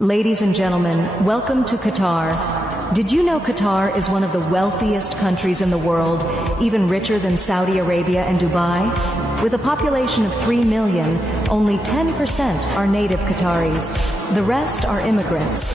Ladies and gentlemen, welcome to Qatar. Did you know Qatar is one of the wealthiest countries in the world, even richer than Saudi Arabia and Dubai? With a population of 3 million, only 10% are native Qataris. The rest are immigrants.